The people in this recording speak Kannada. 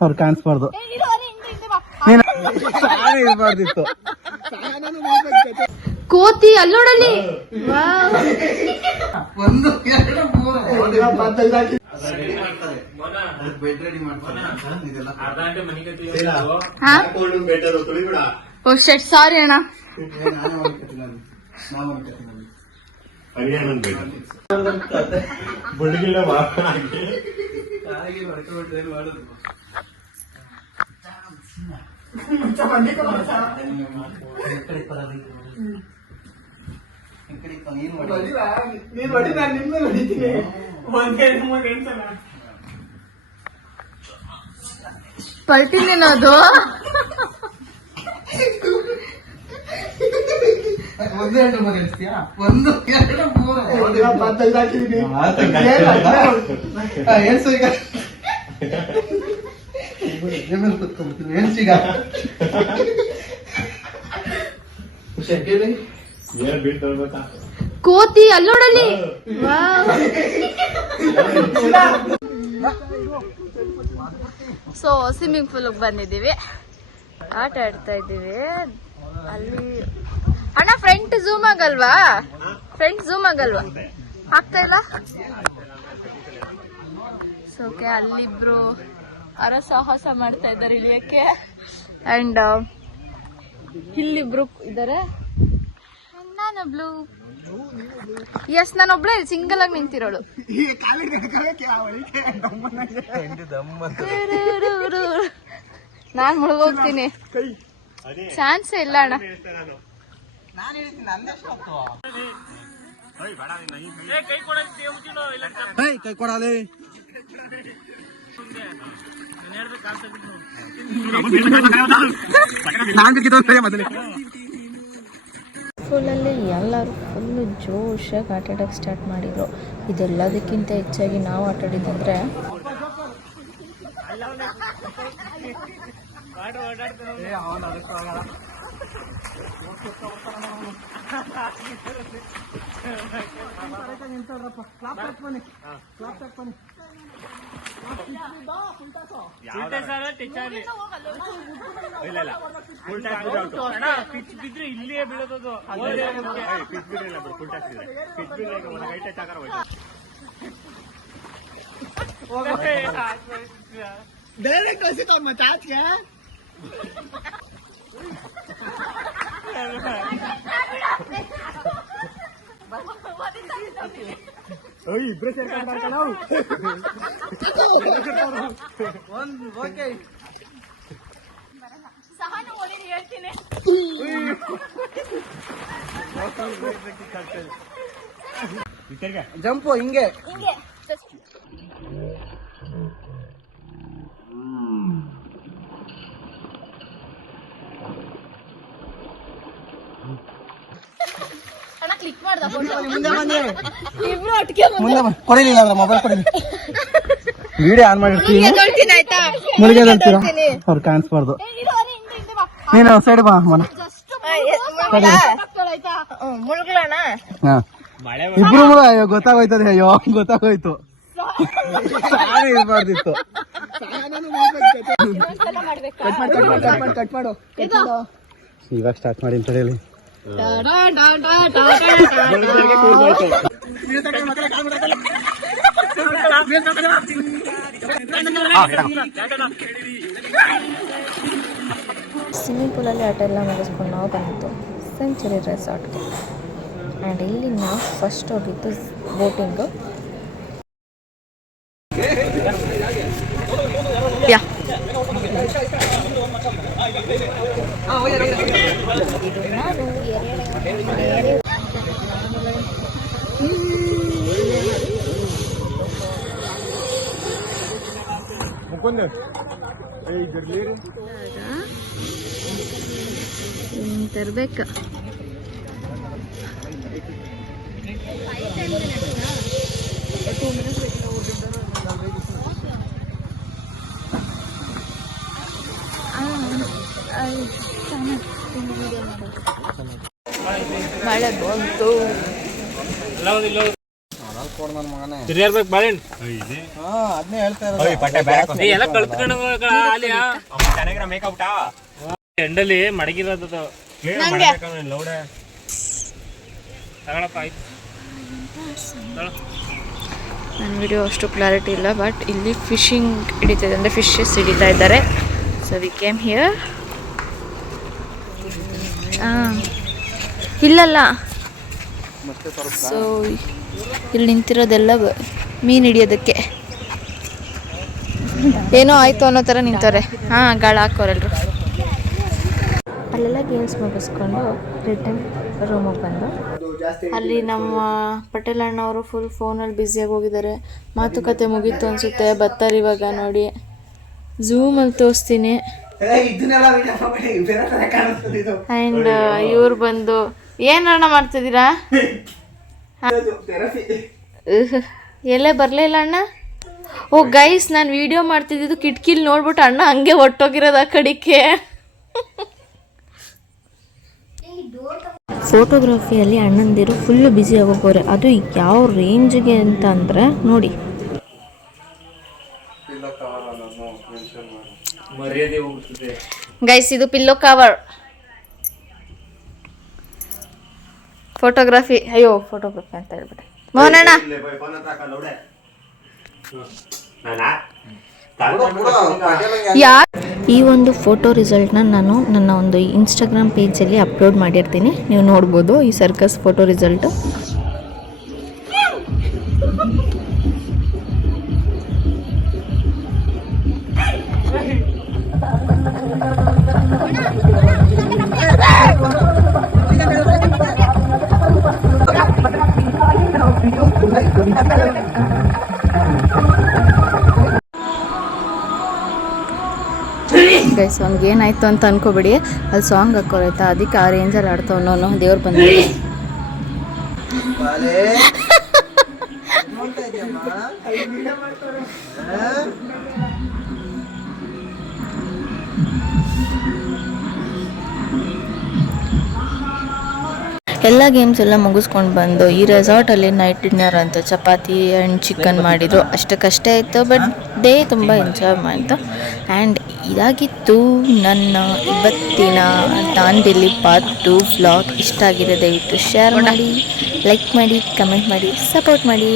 ಅವ್ರು ಕಾಣಿಸ್ಬಾರ್ದು ಇರ್ಬಾರ್ದಿತ್ತು. ಕೋತಿ ಅಲ್ಲೋಡಲ್ಲಿ ಒಂದು ಎರಡು ಮೂರು ಶೆಟ್ ಸಾರಿ ಅಣ್ಣ. ಪಲ್ಟಿನೇನೋ ಅದು. ಒಂದು ಎರಡು ಮೂರು ಎಣಿಸ್ತೀಯಾ? ಒಂದು ಎರಡು ಮೂರು ಎಣಿಸು ಈಗ. ಕುತ್ಕೊಂಡ್ಬಿಡ್ತೀನಿ ಎಣಿಸೀಗ. ಕೋತಿ ಅಲ್ಲೋಡಲ್ಲಿ. ಸೊ ಸ್ವಿಮ್ಮಿಂಗ್ ಪೂಲ್ ಬಂದಿದ್ದೀವಿ, ಆಟ ಆಡ್ತಾ ಇದ್ದೀವಿ. ಅಲ್ಲಿ ಅಣ್ಣ ಫ್ರಂಟ್ ಝೂಮ್ ಆಗಲ್ವಾ? ಆಗ್ತಾ ಇಲ್ಲ. ಸೊ ಓಕೆ, ಅಲ್ಲಿಬ್ರು ಸಾಹಸ ಮಾಡ್ತಾ ಇದ್ದಾರೆ ಇಳಿಯಕ್ಕೆ. ಅಂಡ್ ಇಲ್ಲಿಬ್ರು ಇದ್ದಾರೆ. ನಾನೊಬ್ಳು, ಎಸ್ ನಾನೊಬ್ಳೆ ಸಿಂಗಲ್ ಆಗಿ ನಿಂತಿರೋಳು. ನಾನ್ ಮುಳುಗೋಗ್ತೀನಿ, ಚಾನ್ಸೇ ಇಲ್ಲ ಅಣ್ಣ. ಕೈ ಕೊಡಾಲೆ. ಫುಲ್ಲಲ್ಲಿ ಎಲ್ಲರೂ ಫುಲ್ಲು ಜೋಶಾಗಿ ಆಟ ಆಡೋಕ್ಕೆ ಸ್ಟಾರ್ಟ್ ಮಾಡಿದ್ರು. ಇದೆಲ್ಲದಕ್ಕಿಂತ ಹೆಚ್ಚಾಗಿ ನಾವು ಆಟ ಆಡಿದ್ದಂದ್ರೆ ಇಲ್ಲಿಯೇ ಬೀಳೋದು. ಡೈರೆಕ್ಟ್ ಕಳಿಸಿತ ಚಾಚ್ಗೆ. ಇಬ್ರೇ ಸೇರ್ಕೊಂಡ್ರೆ ನಾವು ಒಂದು ಓಕೆ. ಹೇಳ್ತೀನಿ ಜಂಪು ಹಿಂಗೆ. ಕ್ಲಿಕ್ ಮಾಡ್ದ ಮುಂದೆ ಬನ್ನಿ. ಇಬ್ರು ಒಟ್ಟಿಗೆ ಮುಂದೆ ಕೊಡಿಲಿಲ್ಲ ಅಂದ್ರೆ ಮೊಬೈಲ್ ಕೊಡಿ. ವಿಡಿಯೋ ಆನ್ ಮಾಡಿರ್ತೀನಿ. ಆಯ್ತಾ? ಮುಳುಗೆ ಹೇಳ್ತೀರಾ? ಅವ್ರು ಕಾಣಿಸ್ಬಾರ್ದು. ನೀನು ಸೈಡ್ ಬಾ ಮನ. ಮುಳುಗ್ಲಣ್ಣ. ಇಬ್ರು ಅಯ್ಯೋ ಗೊತ್ತಾಗೋಯ್ತದೆ. ಅಯ್ಯೋ ಗೊತ್ತಾಗೋಯ್ತು. ಇರ್ಬಾರ್ದಿತ್ತು. ಕಟ್ ಮಾಡು. ಇವಾಗ ಸ್ಟಾರ್ಟ್ ಮಾಡಿ ಅಂತ ಹೇಳಿ. ಸ್ವಿಮ್ಮಿಂಗ್ ಪೂಲಲ್ಲಿ ಆಟ ಎಲ್ಲ ಮುಗಿಸ್ಕೊಂಡು ನಾವು ಬಂದಿದ್ದು ಸೆಂಚುರಿ ರೆಸಾರ್ಟ್ಗೆ. ಆ್ಯಂಡ್ ಇಲ್ಲಿ ನಾವು ಫಸ್ಟ್ ಹೋಗಿದ್ದು ಬೋಟಿಂಗು. ಇದು ನಾನು ತರ್ಬೇಕು. ಮಳೆ ಬಂತು. ತಿರ್ಗಾಡ್ಬೇಕು ಬಾಳೆಹಣ್ಣು ಅದನ್ನೇ ಹೇಳ್ತಾ ಇರೋದು ಎಲ್ಲ ಕಳ್ತ್ಕೊಂಡು ಎಂಡಲ್ಲಿ ಮಡಗಿರೋದು ಲೌಡೆ ತಗೊಳಪ್ಪ ಆಯ್ತು. ನನ್ನ ವಿಡಿಯೋ ಅಷ್ಟು ಕ್ಲಾರಿಟಿ ಇಲ್ಲ, ಬಟ್ ಇಲ್ಲಿ ಫಿಶಿಂಗ್ ಹಿಡಿತಿದೆ, ಅಂದರೆ ಫಿಶಸ್ ಹಿಡಿತಾ ಇದ್ದಾರೆ. So we came here. ಇಲ್ಲಲ್ಲ, ಸೊ ಇಲ್ಲಿ ನಿಂತಿರೋದೆಲ್ಲ ಮೀನು ಹಿಡಿಯೋದಕ್ಕೆ. ಏನೋ ಆಯಿತು ಅನ್ನೋ ಥರ ನಿಂತವ್ರೆ. ಹಾಂ, ಗಾಳ ಹಾಕೋರೆಲ್ಲರು. ಅಲ್ಲೆಲ್ಲ ಗೇಮ್ಸ್ ಮುಗಿಸ್ಕೊಂಡು ರಿಟರ್ನ್ ರೂಮಿಗೆ ಬಂದು ಅಲ್ಲಿ ನಮ್ಮ ಪಟೇಲ್ ಅಣ್ಣವರು ಫುಲ್ ಫೋನಲ್ಲಿ ಬ್ಯುಸಿಯಾಗಿ ಹೋಗಿದ್ದಾರೆ. ಮಾತುಕತೆ ಮುಗೀತು ಅನಿಸುತ್ತೆ, ಬರ್ತಾರೆ ಇವಾಗ. ನೋಡಿ ಝೂಮಲ್ಲಿ ತೋರಿಸ್ತೀನಿ. ಆ್ಯಂಡ್ ಇವ್ರು ಬಂದು ಏನಣ್ಣ ಮಾಡ್ತಿದ್ದೀರಾ? ಎಲ್ಲೇ ಬರಲೇ ಇಲ್ಲ ಅಣ್ಣ. ಓ ಗೈಸ್, ನಾನು ವಿಡಿಯೋ ಮಾಡ್ತಿದ್ದು ಕಿಟಕಿಲಿ ನೋಡ್ಬಿಟ್ಟು ಅಣ್ಣ ಹಂಗೆ ಹೊಟ್ಟೋಗಿರೋದು ಆ ಕಡೆಗೆ. ಫೋಟೋಗ್ರಫಿಯಲ್ಲಿ ಅಣ್ಣಂದಿರು ಫುಲ್ಲು ಬ್ಯುಸಿ ಆಗೋಗೋರೆ. ಅದು ಯಾವ ರೇಂಜ್ಗೆ ಅಂತ ಅಂದರೆ ನೋಡಿ, ಗೈಸ್ ಇದು ಪಿಲ್ಲೋ ಕವರ್ ಫೋಟೋಗ್ರಫಿ. ಅಯ್ಯೋ ಫೋಟೋಗ್ರಫಿ ಅಂತ ಹೇಳ್ಬಿಟ್ಟೆ. ಮೋಹನಣ್ಣ ಈ ಒಂದು ಫೋಟೋ ರಿಸಲ್ಟ್ನ ನಾನು ನನ್ನ ಒಂದು ಇನ್ಸ್ಟಾಗ್ರಾಮ್ ಪೇಜಲ್ಲಿ ಅಪ್ಲೋಡ್ ಮಾಡಿರ್ತೀನಿ, ನೀವು ನೋಡ್ಬೋದು ಈ ಸರ್ಕಸ್ ಫೋಟೋ ರಿಸಲ್ಟು. ಗೈಸ್ ಅವ್ನಿಗೆ ಏನಾಯ್ತು ಅಂತ ಅನ್ಕೋಬೇಡಿ, ಅಲ್ಲಿ ಸಾಂಗ್ ಹಾಕೋರೈತಾ, ಅದಕ್ಕೆ ಆ ರೇಂಜಲ್ಲಿ ಆಡ್ತವನು. ದೇವ್ರು ಬಂದಿದೆ. ಎಲ್ಲ ಗೇಮ್ಸ್ ಎಲ್ಲ ಮುಗಿಸ್ಕೊಂಡು ಬಂದು ಈ ರೆಸಾರ್ಟಲ್ಲಿ ನೈಟ್ ಡಿನ್ನರ್ ಅಂತ ಚಪಾತಿ ಆ್ಯಂಡ್ ಚಿಕನ್ ಮಾಡಿದರು. ಅಷ್ಟಕ್ಕಷ್ಟೇ ಇತ್ತು, ಬಟ್ ಡೇ ತುಂಬ ಎಂಜಾಯ್ ಮಾಡಿತು. ಆ್ಯಂಡ್ ಇದಾಗಿತ್ತು ನನ್ನ ಇವತ್ತಿನ ದಾಂಡೇಲಿ ಪಾರ್ಟ್ 2 ವ್ಲಾಗ್. ಇಷ್ಟ ಆಗಿದೆ ದಯವಿಟ್ಟು ಶೇರ್ ಮಾಡಿ, ಲೈಕ್ ಮಾಡಿ, ಕಮೆಂಟ್ ಮಾಡಿ, ಸಪೋರ್ಟ್ ಮಾಡಿ.